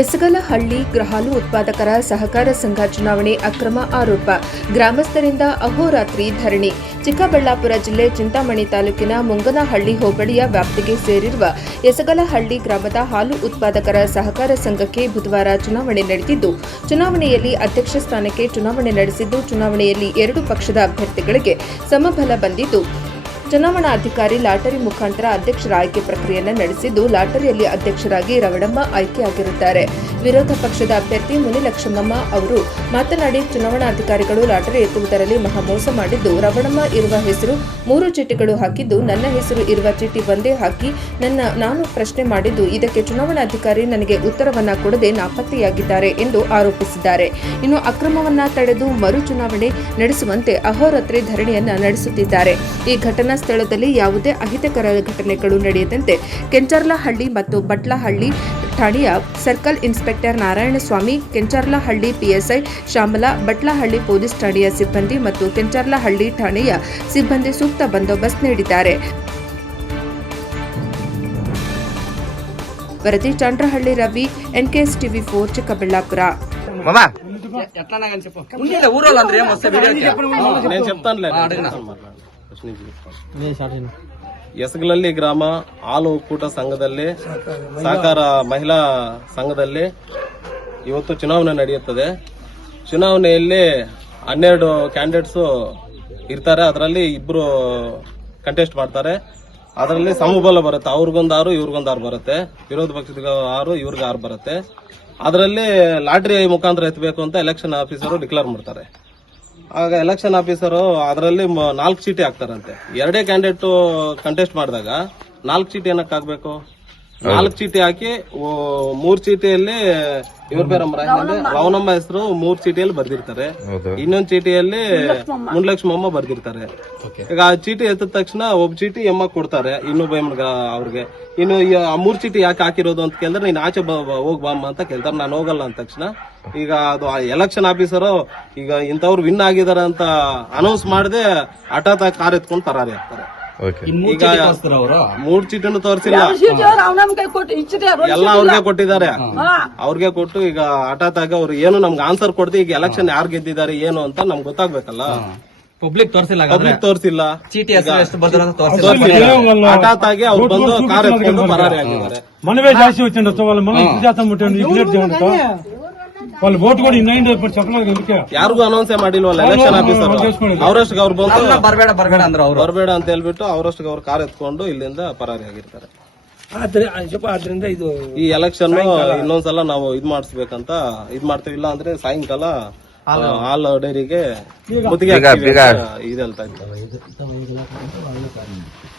ಎಸಗಲಹಳ್ಳಿ ಹಾಲು ಉತ್ಪಾದಕರ ಸಹಕಾರ ಸಂಘ ಚುನಾವಣೆ ಅಕ್ರಮ ಆರೋಪ. ಗ್ರಾಮಸ್ಥರಿಂದ ಅಹೋರಾತ್ರಿ ಧರಣಿ. ಚಿಕ್ಕಬಳ್ಳಾಪುರ ಜಿಲ್ಲೆ ಚಿಂತಾಮಣಿ ತಾಲೂಕಿನ ಮುಂಗನಹಳ್ಳಿ ಹೋಬಳಿಯ ವ್ಯಾಪ್ತಿಗೆ ಸೇರಿರುವ ಎಸಗಲಹಳ್ಳಿ ಗ್ರಾಮದ ಹಾಲು ಉತ್ಪಾದಕರ ಸಹಕಾರ ಸಂಘಕ್ಕೆ ಬುಧವಾರ ಚುನಾವಣೆ ನಡೆದಿದ್ದು, ಚುನಾವಣೆಯಲ್ಲಿ ಅಧ್ಯಕ್ಷ ಸ್ಥಾನಕ್ಕೆ ಚುನಾವಣೆ ನಡೆಸಿದ್ದು, ಚುನಾವಣೆಯಲ್ಲಿ 2 ಪಕ್ಷದ ಅಭ್ಯರ್ಥಿಗಳಿಗೆ ಸಮಬಲ ಬಂದಿದ್ದು, ಚುನಾವಣಾಧಿಕಾರಿ ಲಾಟರಿ ಮುಖಾಂತರ ಅಧ್ಯಕ್ಷರ ಆಯ್ಕೆ ಪ್ರಕ್ರಿಯೆಯನ್ನು ನಡೆಸಿದ್ದು, ಲಾಟರಿಯಲ್ಲಿ ಅಧ್ಯಕ್ಷರಾಗಿ ರವಣಮ್ಮ ಆಯ್ಕೆಯಾಗಿರುತ್ತಾರೆ. ವಿರೋಧ ಪಕ್ಷದ ಅಭ್ಯರ್ಥಿ ಮುನಿಲಕ್ಷ್ಮಮ್ಮ ಅವರು ಮಾತನಾಡಿ, ಚುನಾವಣಾಧಿಕಾರಿಗಳು ಲಾಟರಿ ಎತ್ತುವುದರಲ್ಲಿ ಮಹಾಮೋಸ ಮಾಡಿದ್ದು, ರವಣಮ್ಮ ಇರುವ ಹೆಸರು 3 ಚೀಟಿಗಳು ಹಾಕಿದ್ದು, ನನ್ನ ಹೆಸರು ಇರುವ ಚೀಟಿ ಒಂದೇ ಹಾಕಿ ನಾನು ಪ್ರಶ್ನೆ ಮಾಡಿದ್ದು, ಇದಕ್ಕೆ ಚುನಾವಣಾಧಿಕಾರಿ ನನಗೆ ಉತ್ತರವನ್ನ ಕೊಡದೆ ನಾಪತ್ತೆಯಾಗಿದ್ದಾರೆ ಎಂದು ಆರೋಪಿಸಿದ್ದಾರೆ. ಇನ್ನು ಅಕ್ರಮವನ್ನ ತಡೆದು ಮರು ಚುನಾವಣೆ ನಡೆಸುವಂತೆ ಅಹೋರಾತ್ರಿ ಧರಣಿಯನ್ನ ನಡೆಸುತ್ತಿದ್ದಾರೆ. ಈ ಘಟನಾ ಸ್ಥಳದಲ್ಲಿ ಯಾವುದೇ ಅಹಿತಕರ ಘಟನೆಗಳು ನಡೆಯದಂತೆ ಕೆಂಚರ್ಲಹಳ್ಳಿ ಮತ್ತು ಬಟ್ಲಹಳ್ಳಿ ಠಾಣೆಯ circle inspector Narayanaswamy, Kencharlahalli PSI Shyamala, Batlahalli police ಠಾಣೆಯ ಸಿಬ್ಬಂದಿ ಮತ್ತು ಕೆಂಚರ್ಲಹಳ್ಳಿ ಠಾಣೆಯ ಸಿಬ್ಬಂದಿ ಸೂಕ್ತ ಬಂದೋಬಸ್ತ್ ನೀಡಿದ್ದಾರೆ. ವರದಿ ಚಂದ್ರಹಳ್ಳಿ ರವಿ, NKS TV4 ಚಿಕ್ಕಬಳ್ಳಾಪುರ. ಎಸಗಲಹಳ್ಳಿ ಗ್ರಾಮ ಹಾಲು ಒಕ್ಕೂಟ ಸಂಘದಲ್ಲಿ, ಸಹಕಾರ ಮಹಿಳಾ ಸಂಘದಲ್ಲಿ ಇವತ್ತು ಚುನಾವಣೆ ನಡೆಯುತ್ತದೆ. ಚುನಾವಣೆಯಲ್ಲಿ 12 ಕ್ಯಾಂಡಿಡೇಟ್ಸ್ ಇರ್ತಾರೆ. ಅದರಲ್ಲಿ 2 ಕಂಟೆಸ್ಟ್ ಮಾಡ್ತಾರೆ. ಅದರಲ್ಲಿ ಸಮಬಲ ಬರುತ್ತೆ. ಅವ್ರಿಗೊಂದು 6 ಇವ್ರಿಗೊಂದು 6 ಬರುತ್ತೆ. ವಿರೋಧ ಪಕ್ಷದ 6 ಇವ್ರಿಗೆ 6 ಬರುತ್ತೆ. ಅದರಲ್ಲಿ ಲಾಟರಿ ಮುಖಾಂತರ ಎತ್ತಬೇಕು ಅಂತ ಎಲೆಕ್ಷನ್ ಆಫೀಸರು ಡಿಕ್ಲೇರ್ ಮಾಡ್ತಾರೆ. ಆಗ ಎಲೆಕ್ಷನ್ ಆಫೀಸರು ಅದರಲ್ಲಿ 4 ಚೀಟಿ ಹಾಕ್ತಾರಂತೆ. 2 ಕ್ಯಾಂಡಿಡೇಟ್ ಕಂಟೆಸ್ಟ್ ಮಾಡಿದಾಗ 4 ಚೀಟಿ ಏನಕ್ಕೆ ಹಾಕ್ಬೇಕು? 4 ಚೀಟಿ ಹಾಕಿ 3 ಚೀಟಿಯಲ್ಲಿ ಇವ್ರ ಬೇರೆ ರವಣಮ್ಮ ಹೆಸರು 3 ಚೀಟಿಯಲ್ಲಿ ಬರ್ದಿರ್ತಾರೆ. ಇನ್ನೊಂದು ಚೀಟಿಯಲ್ಲಿ ಮುನಿಲಕ್ಷ್ಮಮ್ಮ ಬರ್ದಿರ್ತಾರೆ. ಈಗ ಆ ಚೀಟಿ ಎತ್ತಿದ ತಕ್ಷಣ ಒಬ್ಬ ಚೀಟಿ ಎಮ್ಮ ಕೊಡ್ತಾರೆ ಇನ್ನೊಬ್ಬ ಅವ್ರಿಗೆ. ಇನ್ನು 3 ಚೀಟಿ ಯಾಕೆ ಹಾಕಿರೋದು ಅಂತ ಕೇಳಿದ್ರೆ, ನೀನ್ ಆಚೆ ಹೋಗ್ ಬಾಮ್ಮ ಅಂತ ಕೇಳ್ತಾರೆ. ನಾನು ಹೋಗಲ್ಲ ಅಂದ ತಕ್ಷಣ ಈಗ ಅದು ಎಲೆಕ್ಷನ್ ಆಫೀಸರು ಈಗ ಇಂಥವ್ರು ವಿನ್ ಆಗಿದಾರೆ ಅಂತ ಅನೌನ್ಸ್ ಮಾಡದೆ ಹಠಾತ್ ಕಾರ್ ಎತ್ಕೊಂಡು ಪರಾರಿ ಆಗ್ತಾರೆ. ಈಗ 3 ಚೀಟಿನೂ ತೋರಿಸಿಲ್ಲ, ಎಲ್ಲ ಅವ್ರಿಗೆ ಕೊಟ್ಟಿದ್ದಾರೆ. ಅವ್ರಿಗೆ ಕೊಟ್ಟು ಈಗ ಹಠಾತ್ ಆಗಿ ಅವ್ರು ಏನು ನಮ್ಗೆ ಆನ್ಸರ್ ಕೊಡ್ತಿ, ಈಗ ಎಲೆಕ್ಷನ್ ಯಾರು ಗೆದ್ದಿದ್ದಾರೆ ಏನು ಅಂತ ನಮ್ಗೆ ಗೊತ್ತಾಗ್ಬೇಕಲ್ಲ. ಪಬ್ಲಿಕ್ ತೋರಿಸಿಲ್ಲ, ಚೀಟಿ ಹಠಾತ್ ಆಗಿ ಅವ್ರು ಬಂದು ಕಾರ್ ಎತ್ಕೊಂಡು ಪರಾರಿ ಆಗಿದ್ದಾರೆ. మనమే జాస్తి వచ్చిండు మనం చేస్తాం వాళ్ళు ఓటు కూడా 9 చెప్పలేదు. ಯಾರಿಗೂ ಅನೌನ್ಸ್ ಮಾಡಿಲ್ವಲ್ಲ ಎಲೆಕ್ಷನ್ ಆಫೀಸರ್. ಅವರಷ್ಟು ಅವ್ರು ಬಂದು ಬರಬೇಡ ಅಂತ ಹೇಳ್ಬಿಟ್ಟು ಅವರಷ್ಟು ಅವ್ರು ಕಾರ್ ಎತ್ಕೊಂಡು ಇಲ್ಲಿಂದ ಪರಾರಿ ಆಗಿರ್ತಾರೆ. ಆದ್ರಿಂದ ಇದು ಈ ಎಲೆಕ್ಷನ್ ಇನ್ನೊಂದ್ಸಲ ನಾವು ಇದ್ ಮಾಡಿಸ್ಬೇಕಂತ ಇದ್ ಮಾಡ್ತೀವಿ. ಇಲ್ಲ ಅಂದ್ರೆ ಸಾಯಂಕಾಲ ಹಾಲ್ ಡೈರಿಗೆ ಮುತ್ತಿಗೆ ಇದು ಹೇಳ್ತಾ ಇದ್ದಾರೆ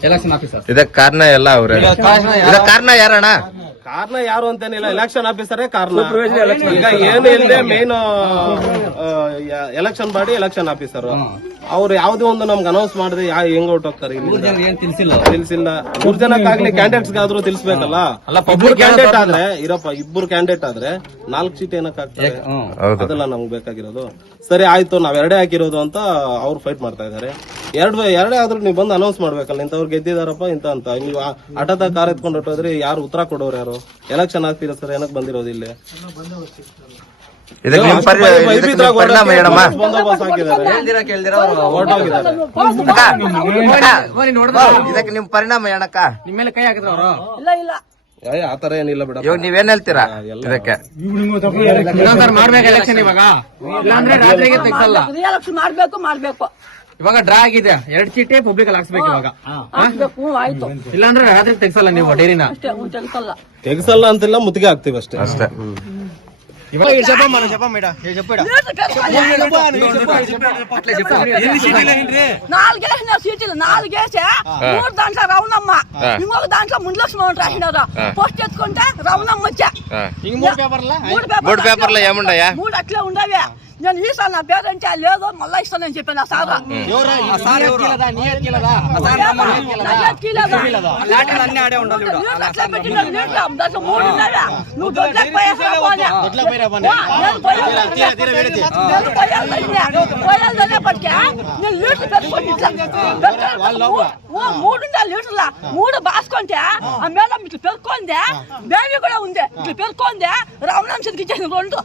ಎಲೆಕ್ಷನ್ ಆಫೀಸರ್. ಇದಕ್ಕೆ ಕಾರಣ ಎಲ್ಲ ಅವ್ರೆ. ಕಾರಣ ಯಾರಣ್ಣ? ಕಾರಣ ಯಾರು ಅಂತೇನಿಲ್ಲ, ಎಲೆಕ್ಷನ್ ಆಫೀಸರೇ ಕಾರಣ. ಈಗ ಏನು ಇಲ್ಲದೆ main election body election officer ಅವ್ರು ಯಾವ್ದೇ ಒಂದು ನಮ್ಗೆ ಅನೌನ್ಸ್ ಮಾಡಿದ್ರೆ ಹೆಂಗ್ ಔಟ್ ಹೋಗ್ತಾರೆ. ತಿಳಿಸಿಲ್ಲ. 3 ಜನಕ್ಕಾಗ್ಲಿ ಕ್ಯಾಂಡಿಡೇಟ್ಸ್ಗಾದ್ರೂ ತಿಳಿಸ್ಬೇಕಲ್ಲ. 2 ಕ್ಯಾಂಡಿಡೇಟ್ ಆದ್ರೆ ಇರಪ್ಪ, 2 ಕ್ಯಾಂಡಿಡೇಟ್ ಆದ್ರೆ 4 ಚೀಟಿ ಏನಕ್ಕೆ ಆಗ್ತದೆ? ಅದೆಲ್ಲ ನಮ್ಗೆ ಬೇಕಾಗಿರೋದು. ಸರಿ ಆಯ್ತು, ನಾವ್ 2 ಹಾಕಿರೋದು ಅಂತ ಅವ್ರು ಫೈಟ್ ಮಾಡ್ತಾ ಇದಾರೆ. 2 ಆದ್ರೂ ನೀವು ಬಂದು ಅನೌನ್ಸ್ ಮಾಡ್ಬೇಕಲ್ಲ, ಇಂಥವ್ರು ಗೆದ್ದಿದಾರಪ್ಪ ಇಂತ ಅಂತ. ನೀವು ಹಠಾತ್ ಕಾರ್ ಎತ್ಕೊಂಡು ಹೊಟ್ಟೋದ್ರೆ ಯಾರು ಉತ್ತರ ಕೊಡೋರು? ಯಾರು ಎಲೆಕ್ಷನ್ ಆಗ್ತಿರೋ ಸರ್ ಏನಕ್ಕೆ ಬಂದಿರೋದು ಇಲ್ಲಿ? ಬಂದೋಬಸ್ತ್ ಹಾಕಿದ್ದಾರೆ, ಇದಕ್ಕೆ ನಿಮ್ ಪರಿಣಾಮ ಏನಕ್ಕ? ನಿಮ್ಮ ಮೇಲೆ ಕೈ ಹಾಕಿದ್ರ ಅವರು? ಆತರ ಏನಿಲ್ಲ ಬಿಡ. ಇವಾಗ ನೀವೇನ್ ಹೇಳ್ತೀರಾ ಇದಕ್ಕೆ? ಮಾಡ್ಬೇಕು ಎಲೆಕ್ಷನ್ ಇವಾಗ, ಇಲ್ಲಾಂದ್ರೆ ರಾತ್ರಿಗೆ ತೆಗ್ಸಲ್ಲ. ಮಾಡ್ಬೇಕು ಇವಾಗ ಡ್ರಾ ಆಗಿದೆ, 2 ಚೀಟಿ ಪಬ್ಲಿಕ್ ಅಲ್ಲಿ ಹಾಕ್ಸ್ಬೇಕು ಇವಾಗ. ಇಲ್ಲಾಂದ್ರೆ ರಾತ್ರಿಗೆ ತೆಗ್ಸಲ್ಲ ನೀವು ಡೈರಿನ? ತೆಗ್ಸಲ್ಲ ಅಂತಿಲ್ಲ, ಮುತ್ತಿಗೆ ಹಾಕ್ತಿವಿ ಅಷ್ಟೇ. దాంట్లో రవణమ్మ, ఇంకొక దాంట్లో మునిలక్ష్మి రాసినారు. పోస్ట్ ఎత్తుకుంటే రవణమ్మ వచ్చా. 3 పేపర్లు ఏముండయా? 3 అట్లే ఉండవే. నేను ఈసారి నా పేరెంట్ లేదు మళ్ళా ఇస్తానని చెప్పాను ఆ సార్ నువ్వు నేను లీటర్ పెట్టుకోండి లీటర్ల 3 బాసుకుంటే ఆ మేడం ఇట్లా పెరుక్కుందే బేబీ కూడా ఉంది ఇట్లా పెరుక్కుందే రామనాంశకి ఇచ్చేసి 2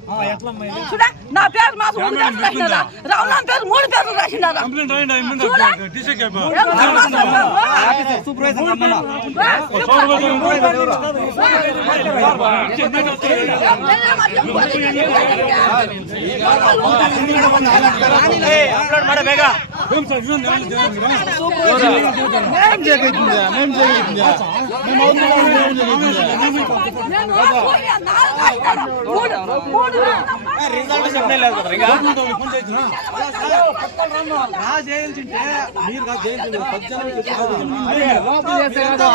చూడా నా పేరు మాత్రం 3 పేర్లు రాసినారా రామనాం పేరు 3 పేర్లు రాసినారా రిజల్ట్ చెప్పలేదు కదా ఇంకా